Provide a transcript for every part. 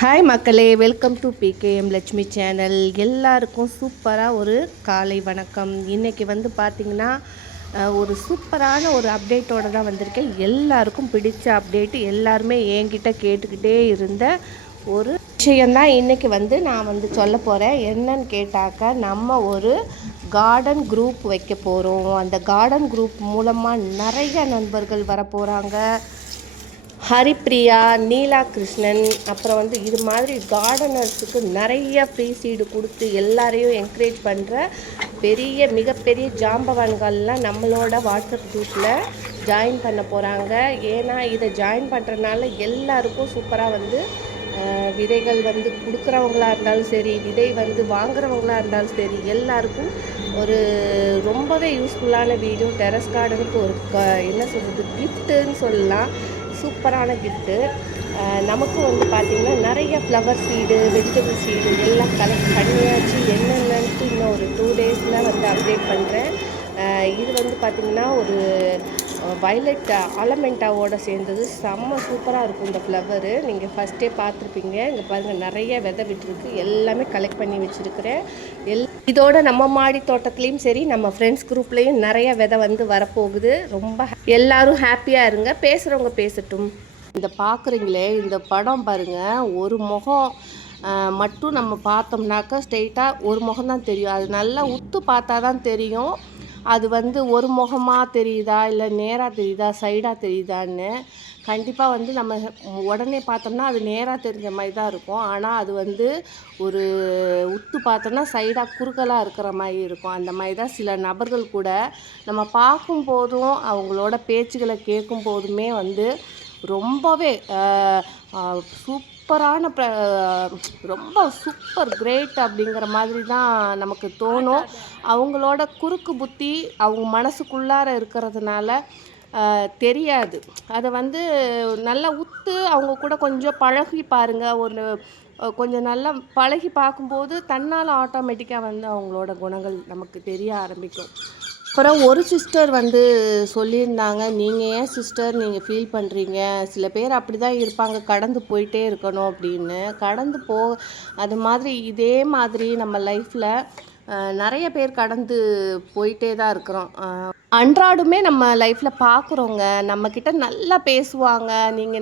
Hi மக்களே, welcome to PKM Lakshmi channel. எல்லாருக்கும் சூப்பராக ஒரு காலை வணக்கம். இன்றைக்கி வந்து பார்த்திங்கன்னா ஒரு சூப்பரான ஒரு அப்டேட்டோடு தான் வந்திருக்கேன். எல்லாருக்கும் பிடிச்ச அப்டேட்டு, எல்லாருமே என்கிட்ட கேட்டுக்கிட்டே இருந்த ஒரு விஷயந்தான் இன்றைக்கி வந்து நான் வந்து சொல்ல போகிறேன். என்னன்னு கேட்டாக்கா, நம்ம ஒரு கார்டன் குரூப் வைக்க போகிறோம். அந்த கார்டன் குரூப் மூலமாக நிறைய நண்பர்கள் வர போகிறாங்க. ஹரிப்ரியா, நீலா கிருஷ்ணன், அப்புறம் வந்து இது மாதிரி கார்டனர்ஸுக்கு நிறைய ஃப்ரீ சீடு கொடுத்து எல்லாரையும் என்கரேஜ் பண்ணுற மிகப்பெரிய ஜாம்பவான்கள்லாம் நம்மளோட வாட்ஸ்அப் குரூப்பில் ஜாயின் பண்ண போகிறாங்க. ஏன்னா இதை ஜாயின் பண்ணுறதுனால எல்லாருக்கும் சூப்பராக வந்து விதைகள் வந்து கொடுக்குறவங்களா இருந்தாலும் சரி, விதை வந்து வாங்குறவங்களா இருந்தாலும் சரி, எல்லாருக்கும் ஒரு ரொம்பவே யூஸ்ஃபுல்லான வீடியோ. டெரஸ் கார்டனுக்கு ஒரு என்ன சொல்கிறது, கிஃப்ட்டுன்னு சொல்லலாம். சூப்பரான கிஃப்ட்டு. நமக்கும் வந்து பார்த்திங்கன்னா நிறைய ஃப்ளவர் சீடு, வெஜிடபிள் சீடு எல்லாம் கலெக்ட் பண்ணியாச்சு. என்னென்னன்ட்டு இன்னும் ஒரு 2 டேஸில் வந்து அப்டேட் பண்ணுறேன். இது வந்து பார்த்திங்கன்னா ஒரு வயலட் ஆலமெண்டாவோட சேர்ந்தது. செம்ம சூப்பராக இருக்கும் இந்த ஃப்ளவரு. நீங்கள் ஃபஸ்ட்டே பார்த்துருப்பீங்க. இங்கே பாருங்கள், நிறைய விதை விட்டுருக்கு. எல்லாமே கலெக்ட் பண்ணி வச்சுருக்கிறேன். இதோட நம்ம மாடி தோட்டத்துலேயும் சரி, நம்ம ஃப்ரெண்ட்ஸ் குரூப்லேயும் நிறைய விதை வந்து வரப்போகுது. ரொம்ப எல்லாரும் ஹாப்பியாக இருங்க. பேசுகிறவங்க பேசட்டும். இந்த பார்க்குறீங்களே, இந்த படம் பாருங்கள். ஒரு முகம் மட்டும் நம்ம பார்த்தோம்னாக்கா ஸ்ட்ரெயிட்டாக ஒரு முகம் தான் தெரியும். அது நல்லா உத்து பார்த்தா தான் தெரியும் அது வந்து ஒரு முகமாக தெரியுதா, இல்லை நேராக தெரியுதா, சைடாக தெரியுதான்னு. கண்டிப்பாக வந்து நம்ம உடனே பார்த்தோம்னா அது நேராக தெரிஞ்ச மாதிரி தான் இருக்கும். ஆனால் அது வந்து ஒரு உத்து பார்த்தோம்னா சைடாக குறுகலாக இருக்கிற மாதிரி இருக்கும். அந்த மாதிரி தான் சில நபர்கள் கூட நம்ம பார்க்கும்போதும் அவங்களோட பேச்சுகளை கேட்கும் போதுமே வந்து ரொம்பவே சூப்பரான ரொம்ப சூப்பர் கிரேட் அப்படிங்கிற மாதிரி தான் நமக்கு தோணும். அவங்களோட குறுக்கு புத்தி அவங்க மனசுக்குள்ளார இருக்கிறதுனால தெரியாது. அதை வந்து நல்லா உத்து அவங்க கூட கொஞ்சம் பழகி பாருங்கள். ஒரு கொஞ்சம் நல்லா பழகி பார்க்கும்போது தன்னால் ஆட்டோமேட்டிக்காக வந்து அவங்களோட குணங்கள் நமக்கு தெரிய ஆரம்பிக்கும். அப்புறம் ஒரு சிஸ்டர் வந்து சொல்லியிருந்தாங்க, நீங்கள் ஏன் சிஸ்டர் நீங்கள் ஃபீல் பண்ணுறீங்க, சில பேர் அப்படி தான் இருப்பாங்க, கடந்து போயிட்டே இருக்கணும் அப்படின்னு. அது மாதிரி இதே மாதிரி நம்ம லைஃப்பில் நிறைய பேர் கடந்து போயிட்டே தான் இருக்கிறோம். அன்றாடுமே நம்ம லைஃப்பில் பார்க்குறோங்க. நம்மக்கிட்ட நல்லா பேசுவாங்க.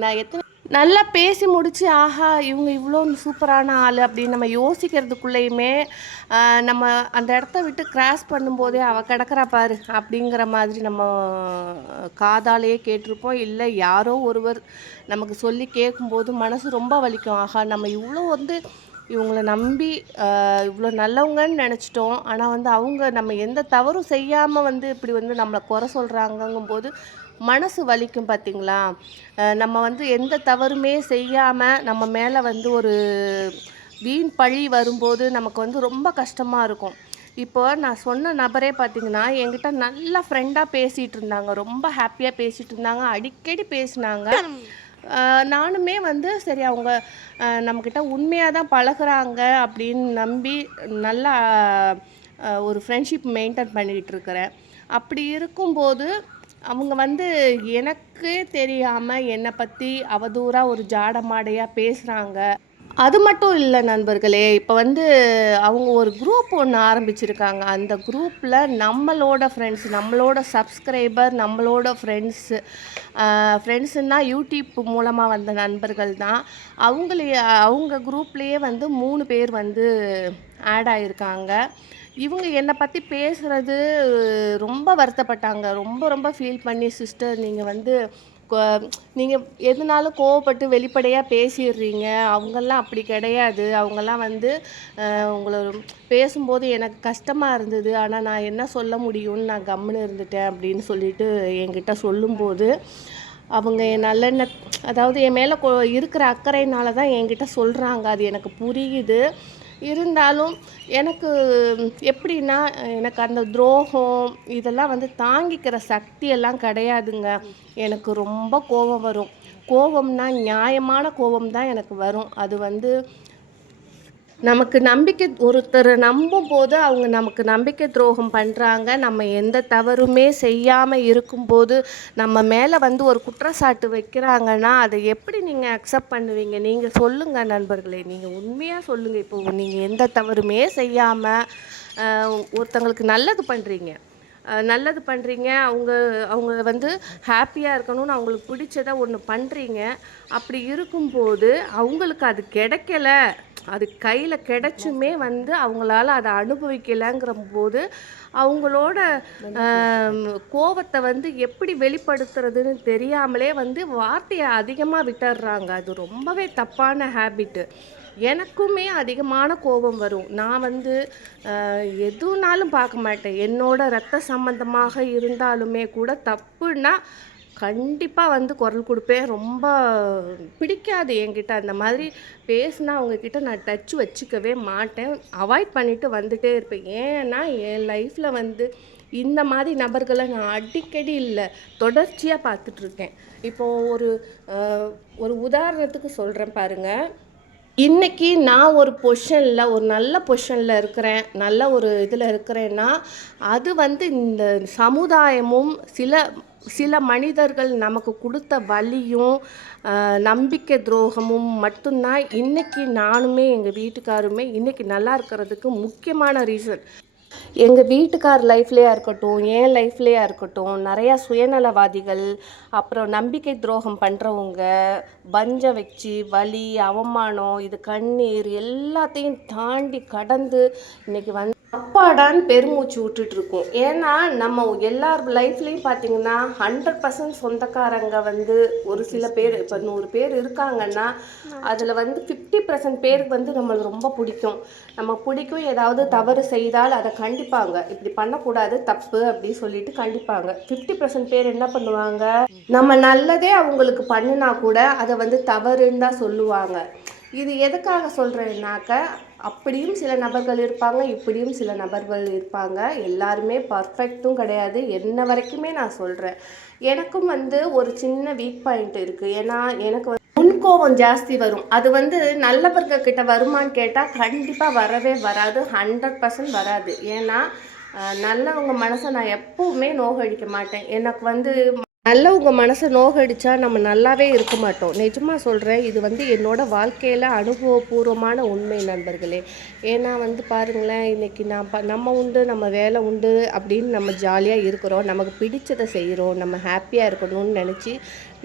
நான் நல்லா பேசி முடித்து, ஆஹா இவங்க இவ்வளோ சூப்பரான ஆள் அப்படின்னு நம்ம யோசிக்கிறதுக்குள்ளேயுமே நம்ம அந்த இடத்த விட்டு கிராஸ் பண்ணும்போதே அவள் கிடக்கிறா பாரு அப்படிங்கிற மாதிரி நம்ம காதாலேயே கேட்டிருப்போம். இல்லை யாரோ ஒருவர் நமக்கு சொல்லி கேட்கும்போது மனசு ரொம்ப வலிக்கும். ஆஹா நம்ம இவ்வளோ வந்து இவங்கள நம்பி இவ்வளோ நல்லவங்கன்னு நினச்சிட்டோம். ஆனால் வந்து அவங்க நம்ம எந்த தவறும் செய்யாமல் வந்து இப்படி வந்து நம்மளை குறை சொல்கிறாங்கங்கும்போது மனசு வலிக்கும் பார்த்திங்களா. நம்ம வந்து எந்த தவறுமே செய்யாமல் நம்ம மேலே வந்து ஒரு வீண் பழி வரும்போது நமக்கு வந்து ரொம்ப கஷ்டமாக இருக்கும். இப்போ நான் சொன்ன நபரே பார்த்திங்கன்னா என்கிட்ட நல்லா ஃப்ரெண்டாக பேசிகிட்டு இருந்தாங்க. ரொம்ப ஹாப்பியாக பேசிகிட்டு இருந்தாங்க. அடிக்கடி பேசினாங்க. நானுமே வந்து சரி அவங்க நம்மக்கிட்ட உண்மையாக தான் பழகுறாங்க அப்படின்னு நம்பி நல்லா ஒரு ஃப்ரெண்ட்ஷிப் மெயின்டைன் பண்ணிகிட்டு இருக்கிறேன். அப்படி இருக்கும்போது அவங்க வந்து எனக்கே தெரியாமல் என்னை பற்றி அவதூறாக ஒரு ஜாட மாடையாக பேசுகிறாங்க. அது மட்டும் இல்லை நண்பர்களே, இப்போ வந்து அவங்க ஒரு குரூப் ஒன்று ஆரம்பிச்சிருக்காங்க. அந்த குரூப்பில் நம்மளோட ஃப்ரெண்ட்ஸ், நம்மளோட சப்ஸ்கிரைபர், நம்மளோட ஃப்ரெண்ட்ஸுன்னா யூடியூப் மூலமாக வந்த நண்பர்கள் தான். அவங்க குரூப்லேயே வந்து 3 பேர் வந்து ஆட் ஆகியிருக்காங்க. இவங்க என்னை பற்றி பேசுகிறது ரொம்ப வருத்தப்பட்டாங்க. ரொம்ப ரொம்ப ஃபீல் பண்ணி, சிஸ்டர் நீங்கள் வந்து நீங்கள் எதுனாலும் கோவப்பட்டு வெளிப்படையாக பேசிடுறீங்க. அவங்கெல்லாம் அப்படி கிடையாது. அவங்கெல்லாம் வந்து உங்களை பேசும்போது எனக்கு கஷ்டமாக இருந்தது. ஆனால் நான் என்ன சொல்ல முடியும்னு நான் கம்முன்னு இருந்துட்டேன் அப்படின்னு சொல்லிட்டு என்கிட்ட சொல்லும்போது அவங்க என் நல்லெண்ண, அதாவது என் மேலே இருக்கிற அக்கறையினால தான் என்கிட்ட சொல்கிறாங்க. அது எனக்கு புரியுது. இருந்தாலும் எனக்கு எப்படின்னா, எனக்கு அந்த துரோகம் இதெல்லாம் வந்து தாங்கிக்கிற சக்தியெல்லாம் கிடையாதுங்க. எனக்கு ரொம்ப கோபம் வரும். கோபம்னா நியாயமான கோபம் தான் எனக்கு வரும். அது வந்து நமக்கு நம்பிக்கை ஒருத்தரை நம்பும்போது அவங்க நமக்கு நம்பிக்கை துரோகம் பண்ணுறாங்க. நம்ம எந்த தவறுமே செய்யாமல் இருக்கும்போது நம்ம மேலே வந்து ஒரு குற்றச்சாட்டு வைக்கிறாங்கன்னா அதை எப்படி நீங்கள் அக்செப்ட் பண்ணுவீங்க? நீங்கள் சொல்லுங்கள் நண்பர்களே, நீங்கள் உண்மையாக சொல்லுங்கள். இப்போது நீங்கள் எந்த தவறுமே செய்யாமல் ஒருத்தங்களுக்கு நல்லது பண்ணுறீங்க, அவங்க அவங்க வந்து ஹாப்பியாக இருக்கணும்னு அவங்களுக்கு பிடிச்சதை ஒன்று பண்ணுறீங்க. அப்படி இருக்கும்போது அவங்களுக்கு அது கிடைக்கல, அது கையில் கிடைச்சுமே வந்து அவங்களால அதை அனுபவிக்கலைங்கிற போது அவங்களோட கோபத்தை வந்து எப்படி வெளிப்படுத்துறதுன்னு தெரியாமலே வந்து வார்த்தையை அதிகமாக விட்டுடுறாங்க. அது ரொம்பவே தப்பான ஹேபிட்டு. எனக்குமே அதிகமான கோபம் வரும். நான் வந்து எதுனாலும் பார்க்க மாட்டேன். என்னோட இரத்த சம்பந்தமாக இருந்தாலுமே கூட தப்புன்னா கண்டிப்பாக வந்து குரல் கொடுப்பேன். ரொம்ப பிடிக்காது என்கிட்ட அந்த மாதிரி பேசினா அவங்கக்கிட்ட நான் டச் வச்சுக்கவே மாட்டேன். அவாய்ட் பண்ணிவிட்டு வந்துகிட்டே இருப்பேன். ஏன்னா என் லைஃப்பில் வந்து இந்த மாதிரி நபர்களை நான் அடிக்கடி இல்லை, தொடர்ச்சியாக பார்த்துட்ருக்கேன். இப்போது ஒரு உதாரணத்துக்கு சொல்கிறேன் பாருங்கள். இன்றைக்கி நான் ஒரு நல்ல பொசிஷனில் இருக்கிறேன், நல்ல ஒரு இதில் இருக்கிறேன்னா அது வந்து இந்த சமுதாயமும் சில மனிதர்கள் நமக்கு கொடுத்த வலியும் நம்பிக்கை துரோகமும் மட்டும்தான் இன்றைக்கி நானுமே எங்கள் வீட்டுக்காருமே இன்றைக்கி நல்லா இருக்கிறதுக்கு முக்கியமான ரீசன். எங்கள் வீட்டுக்கார் லைஃப்லேயா இருக்கட்டும், என் லைஃப்லேயா இருக்கட்டும், நிறையா சுயநலவாதிகள், அப்புறம் நம்பிக்கை துரோகம் பண்ணுறவங்க, பஞ்சம் வச்சு வலி, அவமானம், இது கண்ணீர் எல்லாத்தையும் தாண்டி கடந்து இன்றைக்கி வந்து அப்பாடான்னு பெருமூச்சு விட்டுட்ருக்கோம். ஏன்னா நம்ம எல்லார் லைஃப்லேயும் பார்த்திங்கன்னா 100% சொந்தக்காரங்க வந்து ஒரு சில பேர், இப்போ 100 பேர் இருக்காங்கன்னா அதில் வந்து 50% பேருக்கு வந்து நம்மளுக்கு ரொம்ப பிடிக்கும். ஏதாவது தவறு செய்தால் அதை கண்டிப்பாங்க, இப்படி பண்ணக்கூடாது தப்பு அப்படின்னு சொல்லிட்டு கண்டிப்பாங்க. 50% பேர் என்ன பண்ணுவாங்க, நம்ம நல்லதே அவங்களுக்கு பண்ணினா கூட அதை வந்து தவறுன்னு தான் சொல்லுவாங்க. இது எதுக்காக சொல்கிறேன்னாக்க, அப்படியும் சில நபர்கள் இருப்பாங்க, இப்படியும் சில நபர்கள் இருப்பாங்க. எல்லாருமே பர்ஃபெக்ட்டும் கிடையாது. என்ன வரைக்குமே நான் சொல்கிறேன், எனக்கும் வந்து ஒரு சின்ன வீக் பாயிண்ட் இருக்குது. ஏன்னா எனக்கு வந்து முன்கோபம் ஜாஸ்தி வரும். அது வந்து நல்லவர்கிட்ட வருமானு கேட்டால் கண்டிப்பாக வரவே வராது, 100% வராது. ஏன்னா நல்லவங்க மனசை நான் எப்போவுமே நோகடிக்க மாட்டேன். எனக்கு வந்து நல்லவங்க மனசை நோகடிச்சா நம்ம நல்லாவே இருக்க மாட்டோம். நிஜமாக சொல்கிறேன், இது வந்து என்னோடய வாழ்க்கையில் அனுபவபூர்வமான உண்மை நண்பர்களே. ஏன்னா வந்து பாருங்களேன், இன்றைக்கி நம்ம உண்டு, நம்ம வேலை உண்டு அப்படின்னு நம்ம ஜாலியாக இருக்கிறோம், நமக்கு பிடிச்சதை செய்கிறோம், நம்ம ஹாப்பியாக இருக்கணும்னு நினச்சி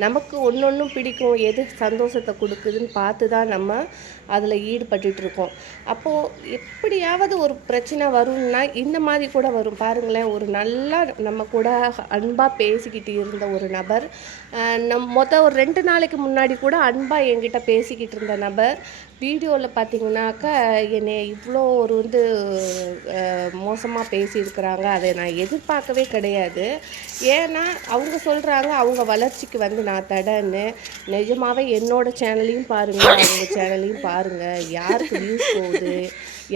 நமக்கு ஒன்றொன்றும் பிடிக்கும், எது சந்தோஷத்தை கொடுக்குதுன்னு பார்த்து தான் நம்ம அதில் ஈடுபட்டுருக்கோம். அப்போது எப்படியாவது ஒரு பிரச்சனை வரும்னா இந்த மாதிரி கூட வரும். பாருங்களேன், ஒரு நல்லா நம்ம கூட அன்பாக பேசிக்கிட்டு இருந்த ஒரு நபர், ஒரு 2 நாளைக்கு முன்னாடி கூட அன்பாக என்கிட்ட பேசிக்கிட்டு இருந்த நபர் வீடியோவில் பார்த்தீங்கன்னாக்கா என்னை இவ்வளோ ஒரு வந்து மோசமாக பேசியிருக்கிறாங்க. அதை நான் எதிர்பார்க்கவே கிடையாது. ஏன்னா அவங்க சொல்கிறாங்க அவங்க வளர்ச்சிக்கு வந்து நான் தடன்னு. நிஜமாகவே என்னோடய சேனலையும் பாருங்கள், அவங்க சேனலையும் பாருங்கள், யாருக்கு வியூஸ் போகுது,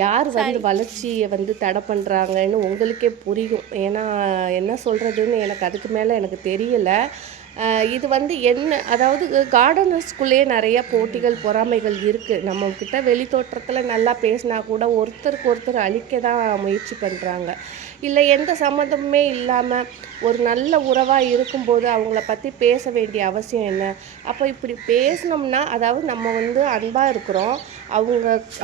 யார் வந்து வளர்ச்சியை வந்து தடை பண்ணுறாங்கன்னு உங்களுக்கே புரியும். ஏன்னா என்ன சொல்கிறதுன்னு அதுக்கு மேலே எனக்கு தெரியலை. இது வந்து அதாவது கார்டனர்ஸ்குள்ளேயே நிறைய போட்டிகள், பொறாமைகள் இருக்குது. நம்மக்கிட்ட வெளி தோற்றத்தில் நல்லா பேசினா கூட ஒருத்தருக்கு ஒருத்தர் அழிக்க தான் முயற்சி பண்ணுறாங்க. இல்லை எந்த சம்மந்தமுமே இல்லாமல் ஒரு நல்ல உறவாக இருக்கும்போது அவங்கள பற்றி பேச வேண்டிய அவசியம் என்ன? அப்போ இப்படி பேசினோம்னா, அதாவது நம்ம வந்து அன்பாக இருக்கிறோம்,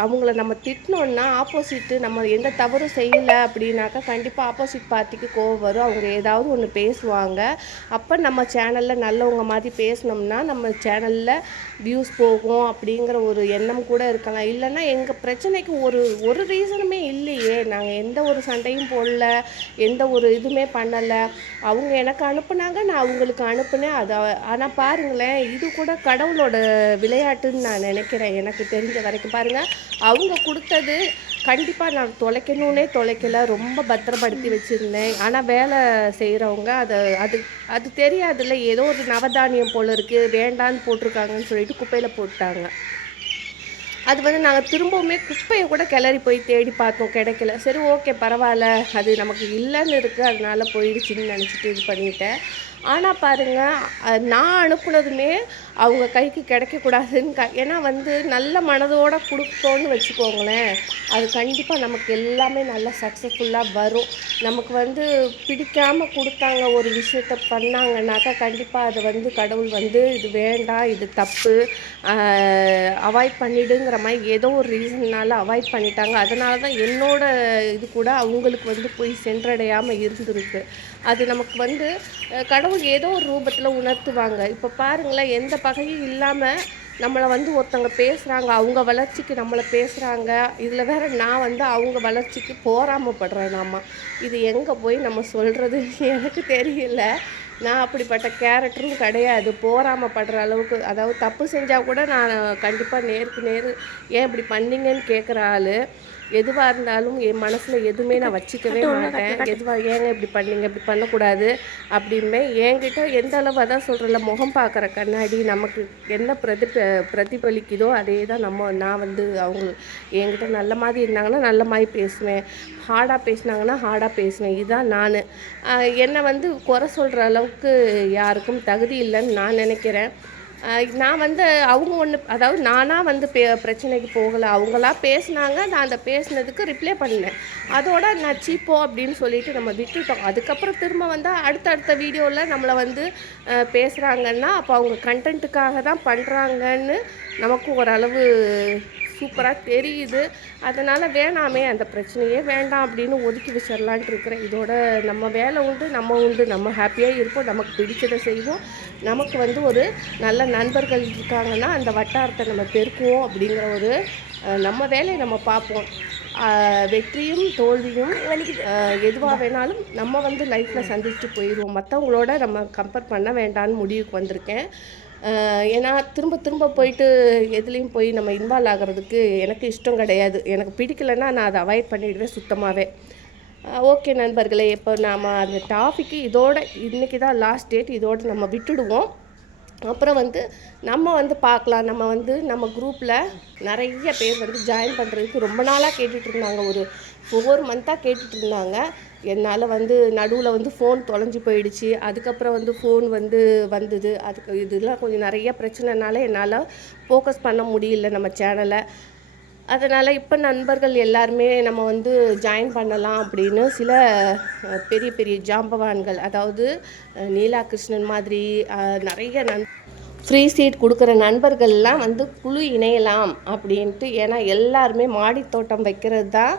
அவங்கள நம்ம திட்டினோன்னா ஆப்போசிட்டு நம்ம எந்த தவறும் செய்யலை அப்படின்னாக்கா கண்டிப்பாக ஆப்போசிட் பார்ட்டிக்கு கோவம் வரும். அவங்க ஏதாவது ஒன்று பேசுவாங்க. அப்போ நம்ம சேனலில் நல்லவங்க மாதிரி பேசினோம்னா நம்ம சேனலில் வியூஸ் போகும் அப்படிங்கிற ஒரு எண்ணம் கூட இருக்கலாம். இல்லைன்னா எங்கள் பிரச்சனைக்கு ஒரு ரீசனுமே இல்லையே, நாங்கள் எந்த ஒரு சண்டையும் போடல, எந்த ஒரு இதுவுமே பண்ணலை. அவங்க எனக்கு அனுப்புனாங்க, நான் அவங்களுக்கு அனுப்புனேன். ஆனால் பாருங்களேன், இது கூட கடவுளோட விளையாட்டுன்னு நான் நினைக்கிறேன். எனக்கு தெரிஞ்ச வரைக்கும் பாருங்கள், அவங்க கொடுத்தது கண்டிப்பாக நான் தொலைக்கலை, ரொம்ப பத்திரப்படுத்தி வச்சுருந்தேன். ஆனால் வேலை செய்கிறவங்க அது தெரியாதுல்ல, ஏதோ ஒரு நவதானியம் போல் இருக்குது, வேண்டான்னு போட்டிருக்காங்கன்னு சொல்லிட்டு குப்பையில் போட்டாங்க. அது வந்து நாங்கள் திரும்பவுமே குப்பையை கூட கிளறி போய் தேடி பார்த்தோம், கிடைக்கல. சரி ஓகே பரவாயில்ல, அது நமக்கு இல்லைன்னு இருக்குது, அதனால போயிடுச்சுன்னு நினச்சிட்டு இது பண்ணிட்டேன். ஆனால் பாருங்கள் நான் அனுப்புனதுமே அவங்க கைக்கு கிடைக்கக்கூடாதுன்னு ஏன்னா வந்து நல்ல மனதோடு கொடுத்தோன்னு வச்சுக்கோங்களேன், அது கண்டிப்பாக நமக்கு எல்லாமே நல்லா சக்ஸஸ்ஃபுல்லாக வரும். நமக்கு வந்து பிடிக்காமல் கொடுத்தாங்க ஒரு விஷயத்த பண்ணாங்கன்னாக்கா கண்டிப்பாக அதை வந்து கடவுள் வந்து இது வேண்டாம், இது தப்பு, அவாய்ட் பண்ணிடுங்கிற மாதிரி ஏதோ ஒரு ரீசன்னால் அவாய்ட் பண்ணிட்டாங்க. அதனால தான் என்னோட இது கூட அவங்களுக்கு வந்து போய் சென்றடையாமல் இருந்திருக்கு. அது நமக்கு வந்து கடவுள் ஏதோ ஒரு ரூபத்தில் உணர்த்துவாங்க. இப்போ பாருங்களேன், எந்த பகையும் இல்லாமல் நம்மளை வந்து ஒருத்தவங்க பேசுகிறாங்க, அவங்க வளர்ச்சிக்கு நம்மளை பேசுகிறாங்க. இதில் வேறு நான் வந்து அவங்க வளர்ச்சிக்கு போராமப்படுறேன். இது எங்கே போய் நம்ம சொல்கிறது எனக்கு தெரியல. நான் அப்படிப்பட்ட கேரக்டரும் கிடையாது. போராமப்படுற அளவுக்கு, அதாவது தப்பு செஞ்சால் கூட நான் கண்டிப்பாக நேருக்கு நேர் ஏன் இப்படி பண்ணீங்கன்னு கேட்குற ஆள். எதுவாக இருந்தாலும் என் மனசில் எதுவுமே நான் வச்சுக்கவே மாட்டேன். ஏங்க இப்படி பண்ணீங்க, இப்படி பண்ணக்கூடாது அப்படின்பேன். என்கிட்ட எந்த அளவு அதான் சொல்கிறல, முகம் பார்க்குற கண்ணாடி நமக்கு என்ன பிரதிபலிக்குதோ அதே தான் நான் வந்து அவங்க என்கிட்ட நல்ல மாதிரி இருந்தாங்கன்னா நல்ல மாதிரி பேசுவேன், ஹார்டாக பேசினாங்கன்னா ஹார்டாக பேசுவேன். இதுதான் நான். என்னை வந்து குறை சொல்கிற அளவுக்கு யாருக்கும் தகுதி இல்லைன்னு நான் நினைக்கிறேன். நான் வந்து அவங்க அதாவது நானாக வந்து பிரச்சனைக்கு போகலை. அவங்களா பேசினாங்க, நான் அந்த பேசினதுக்கு ரிப்ளை பண்ணேன். அதோட நான் சீப்போ அப்படின்னு சொல்லிட்டு நம்ம விட்டுட்டோம். அதுக்கப்புறம் திரும்ப வந்து அடுத்தடுத்த வீடியோவில் நம்மளை வந்து பேசுகிறாங்கன்னா அப்போ அவங்க கண்டென்ட்டுக்காக தான் பண்ணுறாங்கன்னு நமக்கும் ஓரளவு சூப்பராக தெரியுது. அதனால் வேணாமே, அந்த பிரச்சனையே வேண்டாம் அப்படின்னு ஒதுக்கி வச்சிடலான்ட்டு இருக்கிறேன். இதோட நம்ம வேலை உண்டு, நம்ம ஹாப்பியாக இருப்போம், நமக்கு பிடிச்சதை செய்வோம். நமக்கு வந்து ஒரு நல்ல நண்பர்கள் இருக்காங்கன்னா அந்த வட்டாரத்தை நம்ம பெருக்குவோம் அப்படிங்கிற ஒரு நம்ம வேலையை நம்ம பார்ப்போம். வெற்றியும் தோல்வியும் எதுவாக வேணாலும் நம்ம வந்து லைஃப்பில் சந்திச்சுட்டு போயிடுவோம். மற்றவங்களோட நம்ம கம்பேர் பண்ண வேண்டான்னு முடிவுக்கு வந்திருக்கேன். ஏன்னா திரும்ப திரும்ப போயிட்டு எதுலேயும் போய் நம்ம இன்வால்வ் ஆகிறதுக்கு எனக்கு இஷ்டம் கிடையாது. எனக்கு பிடிக்கலைன்னா நான் அதை அவாய்ட் பண்ணிவிடுவேன் சுத்தமாகவே. ஓகே நண்பர்களே, இப்போ நாம் அந்த டாபிக்கு இதோட இன்றைக்கி தான் லாஸ்ட் டேட், இதோடு நம்ம விட்டுடுவோம். அப்புறம் வந்து நம்ம வந்து பார்க்கலாம். நம்ம குரூப்பில் நிறைய பேர் வந்து ஜாயின் பண்ணுறதுக்கு ரொம்ப நாளாக கேட்டுட்ருந்தாங்க. ஒரு 4 மந்த்தாக கேட்டுட்ருந்தாங்க. என்னால் வந்து நடுவில் வந்து ஃபோன் தொலைஞ்சி போயிடுச்சு. அதுக்கப்புறம் வந்து ஃபோன் வந்தது. இதெல்லாம் கொஞ்சம் நிறைய பிரச்சனைனால என்னால் ஃபோக்கஸ் பண்ண முடியல நம்ம சேனலை. அதனால் இப்போ நண்பர்கள் எல்லாருமே நம்ம வந்து ஜாயின் பண்ணலாம் அப்படின்னு சில பெரிய பெரிய ஜாம்பவான்கள், அதாவது நீலா கிருஷ்ணன் மாதிரி நிறைய ஃப்ரீ சீட் கொடுக்குற நண்பர்கள்லாம் வந்து குழு இணையலாம் அப்படின்ட்டு. ஏன்னா எல்லாருமே மாடி தோட்டம் வைக்கிறது தான்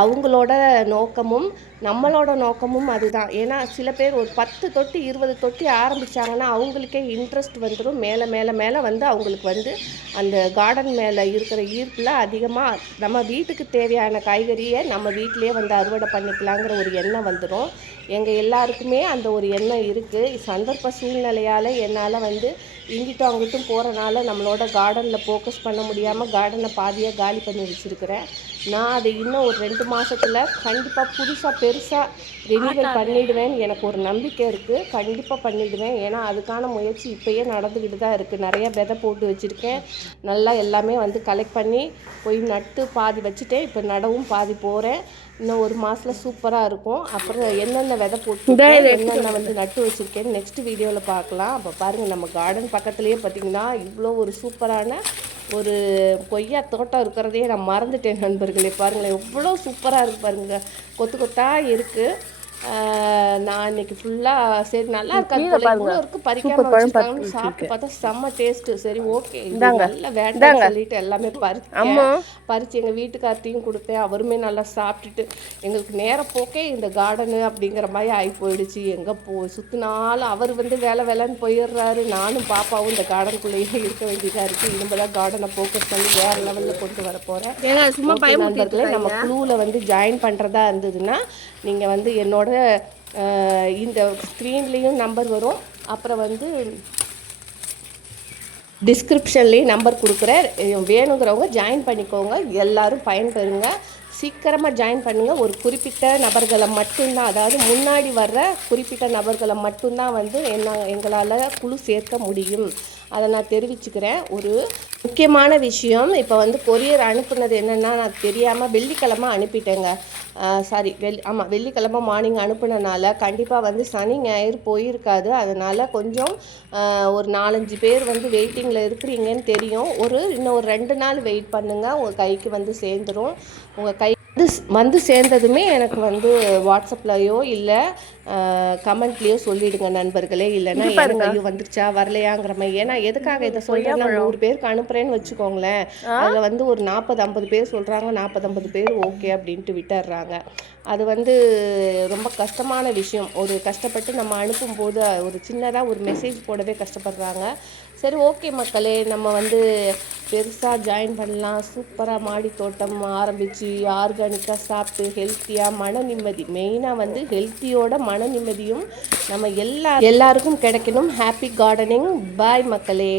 அவங்களோட நோக்கமும் நம்மளோட நோக்கமும் அதுதான். ஏன்னா சில பேர் ஒரு 10 தொட்டி 20 தொட்டி ஆரம்பித்தாங்கன்னா அவங்களுக்கே இன்ட்ரெஸ்ட் வந்துடும். மேலே மேலே மேலே வந்து அவங்களுக்கு வந்து அந்த கார்டன் மேலே இருக்கிற ஈர்ப்பில் அதிகமாக நம்ம வீட்டுக்கு தேவையான காய்கறியை நம்ம வீட்டிலே வந்து அறுவடை பண்ணிக்கலாங்கிற ஒரு எண்ணம் வந்துடும். எங்கள் எல்லாருக்குமே அந்த ஒரு எண்ணம் இருக்குது. சந்தர்ப்ப சூழ்நிலையால் என்னால் வந்து இங்கிட்டும் அங்கிட்டும் போகிறனால நம்மளோட கார்டனில் ஃபோக்கஸ் பண்ண முடியாமல் கார்டனை பாதியாக காலி பண்ணி வச்சுருக்கிறேன். நான் அதை இன்னும் ஒரு 2 மாதத்தில் கண்டிப்பாக புதுசாக பெருசாக ரினிவல் பண்ணிவிடுவேன்னு எனக்கு ஒரு நம்பிக்கை இருக்குது. கண்டிப்பாக பண்ணிவிடுவேன். ஏன்னா அதுக்கான முயற்சி இப்போயே நடந்துக்கிட்டு தான் இருக்குது. நிறையா விதை போட்டு வச்சுருக்கேன். நல்லா எல்லாமே வந்து கலெக்ட் பண்ணி போய் நட்டு பாதி வச்சுட்டேன். இப்போ நடவும் பாதி போகிறேன். இன்னும் 1 மாதத்தில் சூப்பராக இருக்கும். அப்புறம் என்னென்ன விதை போட்டு என்னென்ன வந்து நட்டு வச்சுருக்கேன்னு நெக்ஸ்ட் வீடியோவில் பார்க்கலாம். அப்போ பாருங்கள், நம்ம கார்டன் பக்கத்துலேயே பார்த்திங்கன்னா இவ்வளோ ஒரு சூப்பரான ஒரு கொய்யா தோட்டம் இருக்கிறதையே நான் மறந்துட்டேன் நண்பர்களே. பாருங்களேன் எவ்வளோ சூப்பராக இருக்குது பாருங்கள், கொத்து கொத்தாக இருக்குது. நான் இன்னைக்கு ஃபுல்லாக சரி நல்லா இருக்காது இவ்வளோ இருக்குது பறிக்காமல் வச்சுருக்காங்கன்னு சாப்பிட்டு பார்த்தா செம்ம டேஸ்ட்டு. சரி ஓகே நல்ல வேண்டாம்னு சொல்லிட்டு எல்லாமே பறித்து எங்கள் வீட்டுக்கார்ட்டையும் கொடுத்தேன். அவருமே நல்லா சாப்பிட்டுட்டு எங்களுக்கு நேரம் போக்கே இந்த கார்டனு அப்படிங்கிற மாதிரி ஆகி போயிடுச்சு. எங்கே சுற்றினாலும் அவர் வந்து வேலைன்னு போயிடுறாரு. நானும் பாப்பாவும் இந்த கார்டனுக்குள்ளேயே இருக்க வேண்டியதாக இருக்குது. இனிமே தான் கார்டனை ஃபோக்கஸ் பண்ணி வேறு லெவலில் கொண்டு வர போகிறேன். ஏன்னா சும்மா நண்பர்களே, நம்ம குழுவில் வந்து ஜாயின் பண்ணுறதா இருந்ததுன்னா நீங்கள் வந்து என்னோட இந்த ஸ்க்ரீன்லேயும் நம்பர் வரும். அப்புறம் வந்து டிஸ்கிரிப்ஷன்லேயும் நம்பர் கொடுக்குறேன். வேணுங்கிறவங்க ஜாயின் பண்ணிக்கோங்க. எல்லோரும் பயன்பெறுங்க. சீக்கிரமாக ஜாயின் பண்ணுங்கள். ஒரு குறிப்பிட்ட நபர்களை மட்டும்தான், அதாவது முன்னாடி வர்ற குறிப்பிட்ட நபர்களை மட்டும்தான் வந்து எங்களால் குழு சேர்க்க முடியும். அதை நான் தெரிவிச்சுக்கிறேன். ஒரு முக்கியமான விஷயம், இப்போ வந்து கொரியர் அனுப்புனது என்னென்னா, நான் தெரியாமல் வெள்ளிக்கிழமை அனுப்பிட்டேங்க. சாரி வெள்ளிக்கிழமை மார்னிங் அனுப்புனனால கண்டிப்பாக வந்து சனி ஞாயிறு போயிருக்காது. அதனால் கொஞ்சம் ஒரு 4-5 பேர் வந்து வெயிட்டிங்கில் இருக்கிறீங்கன்னு தெரியும். இன்னும் ஒரு 2 நாள் வெயிட் பண்ணுங்கள், உங்கள் கைக்கு வந்து சேர்ந்துடும். உங்கள் கை வந்து சேர்ந்ததுமே எனக்கு வந்து வாட்ஸ்அப்லையோ இல்லை கமெண்ட்லேயோ சொல்லிவிடுங்க நண்பர்களே. இல்லைன்னா எனக்கு ஐயோ வந்துருச்சா வரலையாங்கிற மாதிரி. ஏன்னா எதுக்காக இதை சொல்கிறேன்னா, 100 பேருக்கு அனுப்புகிறேன்னு வச்சுக்கோங்களேன், அதில் வந்து ஒரு 40-50 பேர் சொல்கிறாங்க, 40-50 பேர் ஓகே அப்படின்ட்டு விட்டுடுறாங்க. அது வந்து ரொம்ப கஷ்டமான விஷயம். ஒரு கஷ்டப்பட்டு நம்ம அனுப்பும்போது ஒரு சின்னதாக ஒரு மெசேஜ் போடவே கஷ்டப்படுறாங்க. சரி ஓகே மக்களே, நம்ம வந்து பெருசாக ஜாயின் பண்ணலாம். சூப்பராக மாடி தோட்டம் ஆரம்பித்து ஆர்கானிக்காக சாப்பிட்டு ஹெல்த்தியாக மன நிம்மதி, மெயினாக வந்து ஹெல்த்தியோட மன நிம்மதியும் நம்ம எல்லாருக்கும் கிடைக்கணும். Happy gardening. பாய் மக்களே.